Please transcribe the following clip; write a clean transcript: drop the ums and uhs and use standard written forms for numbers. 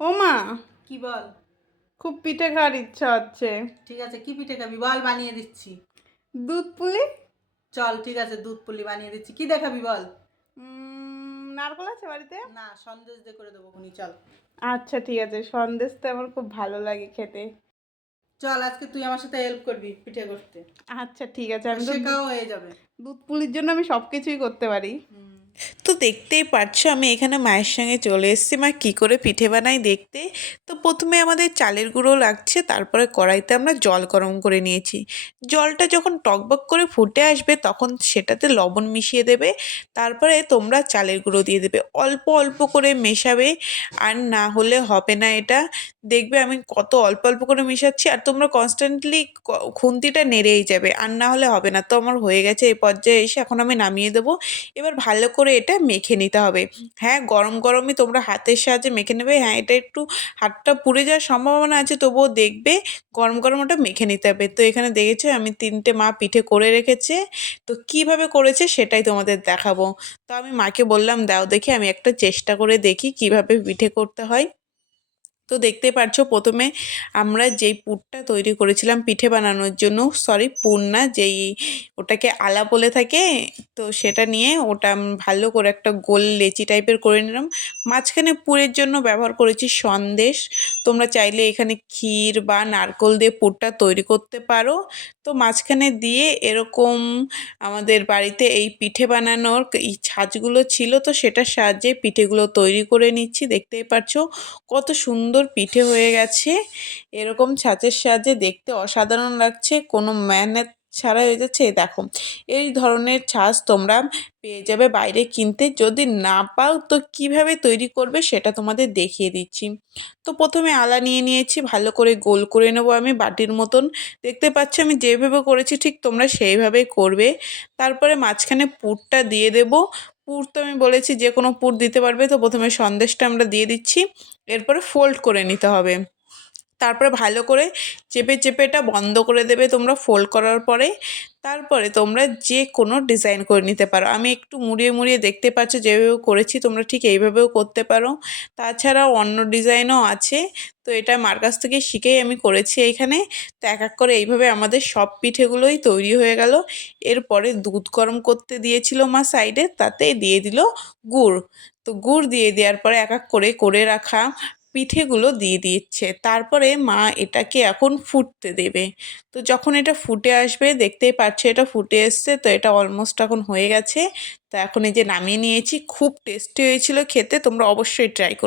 ও মা, কি বল? খুব পিঠে খাওয়ার ইচ্ছা হচ্ছে। ঠিক আছে, কি পিঠে খাবি বল, বানিয়ে দিচ্ছি। দুধ পুলি। চল ঠিক আছে, দুধ পুলি বানিয়ে দিচ্ছি। কি দেখাবি বল? নারকল আছে বাড়িতে? না, সন্দেশ দিয়ে করে দেবো খুনি, চল। আচ্ছা ঠিক আছে, সন্দেশ তো আমার খুব ভালো লাগে খেতে। চল, আজকে তুই আমার সাথে হেল্প করবি পিঠে করতে। আচ্ছা ঠিক আছে, আমি তো শেখাও হয়ে যাবে। দুধ পুলির জন্য আমি সব কিছুই করতে পারি। হুম। তো দেখতেই পারছো আমি এখানে মায়ের সঙ্গে চলে এসেছি মা কী করে পিঠে বানাই দেখতে। তো প্রথমে আমাদের চালের গুঁড়ো লাগছে, তারপরে কড়াইতে আমরা জল গরম করে নিয়েছি। জলটা যখন টকবক করে ফুটে আসবে তখন সেটাতে লবণ মিশিয়ে দেবে। তারপরে তোমরা চালের গুঁড়ো দিয়ে দেবে, অল্প অল্প করে মেশাবে, আর না হলে হবে না এটা। দেখবে আমি কত অল্প অল্প করে মেশাচ্ছি, আর তোমরা কনস্ট্যান্টলি খুন্তিটা নেড়েই যাবে, আর না হলে হবে না। তো আমার হয়ে গেছে এই পর্যায়ে এসে, এখন আমি নামিয়ে দেবো। এবার ভালো করে এটা মেখে নিতে হবে। হ্যাঁ, গরম গরমই তোমরা হাতের সাহায্যে মেখে নেবে। হ্যাঁ, এটা একটু হাতটা পুড়ে যাওয়ার সম্ভাবনা আছে, তবুও দেখবে গরম গরম ওটা মেখে নিতে হবে। তো এখানে দেখেছো আমি 3টে মা পিঠে করে রেখেছে। তো কিভাবে করেছে সেটাই তোমাদের দেখাবো। তো আমি মাকে বললাম দাও দেখি আমি একটা চেষ্টা করে দেখি কিভাবে পিঠে করতে হয়। তো দেখতে পারছো প্রথমে আমরা যেই পুরটা তৈরি করেছিলাম পিঠে বানানোর জন্য, সরি পুর না, যেই ওটাকে আলা বলে থাকে, তো সেটা নিয়ে ওটা ভালো করে একটা গোল লেচি টাইপের করে নিলাম। মাঝখানে পুরের জন্য ব্যবহার করেছি সন্দেশ। তোমরা চাইলে এখানে ক্ষীর বা নারকোল দিয়ে পুরটা তৈরি করতে পারো। তো মাঝখানে দিয়ে এরকম আমাদের বাড়িতে এই পিঠে বানানোর এই ছাঁচগুলো ছিল, তো সেটার সাহায্যে পিঠেগুলো তৈরি করে নিচ্ছি। দেখতেই পারছো কত সুন্দর পিঠে হয়ে গেছে। এরকম ছাঁচের সাহায্যে দেখতে অসাধারণ লাগছে, কোনো মেহনত ছাড়া হয়ে যাচ্ছে। এই দেখো এই ধরনের ছাঁচ তোমরা পেয়ে যাবে বাইরে কিনতে। যদি না পাও তো কিভাবে তৈরি করবে সেটা তোমাদের দেখিয়ে দিচ্ছি। তো প্রথমে আলা নিয়ে নিয়েছি, ভালো করে গোল করে নেবো আমি বাটির মতন। দেখতে পাচ্ছ আমি যেভাবে করেছি ঠিক তোমরা সেইভাবেই করবে। তারপরে মাঝখানে পুরটা দিয়ে দেবো। পুর তো আমি বলেছি যে কোনো পুর দিতে পারবে। তো প্রথমে সন্দেশটা আমরা দিয়ে দিচ্ছি, এরপরে ফোল্ড করে নিতে হবে। তারপরে ভালো করে চেপে চেপে এটা বন্ধ করে দেবে তোমরা ফোল্ড করার পরে। তারপরে তোমরা যে কোনো ডিজাইন করে নিতে পারো। আমি একটু মুড়িয়ে মুড়িয়ে দেখতে পাচ্ছ যেভাবে করেছি, তোমরা ঠিক এইভাবেও করতে পারো। তাছাড়াও অন্য ডিজাইনও আছে, তো এটা মার কাছ থেকে শিখেই আমি করেছি এইখানে। তো এক এক করে এইভাবে আমাদের সব পিঠেগুলোই তৈরি হয়ে গেল। এরপরে দুধ গরম করতে দিয়েছিল মা সাইডে, তাতে দিয়ে দিল গুড়। তো গুড় দিয়ে দেওয়ার পরে এক এক করে করে রাখা পিঠেগুলো দিয়ে দিচ্ছে। তারপরে মা এটাকে এখন ফুটতে দেবে। তো যখন এটা ফুটে আসবে দেখতেই পাচ্ছ এটা ফুটে এসছে, তো এটা অলমোস্ট এখন হয়ে গেছে। তো এখন এই যে নামিয়ে নিয়েছি, খুব টেস্টি হয়েছিল খেতে, তোমরা অবশ্যই ট্রাই করো।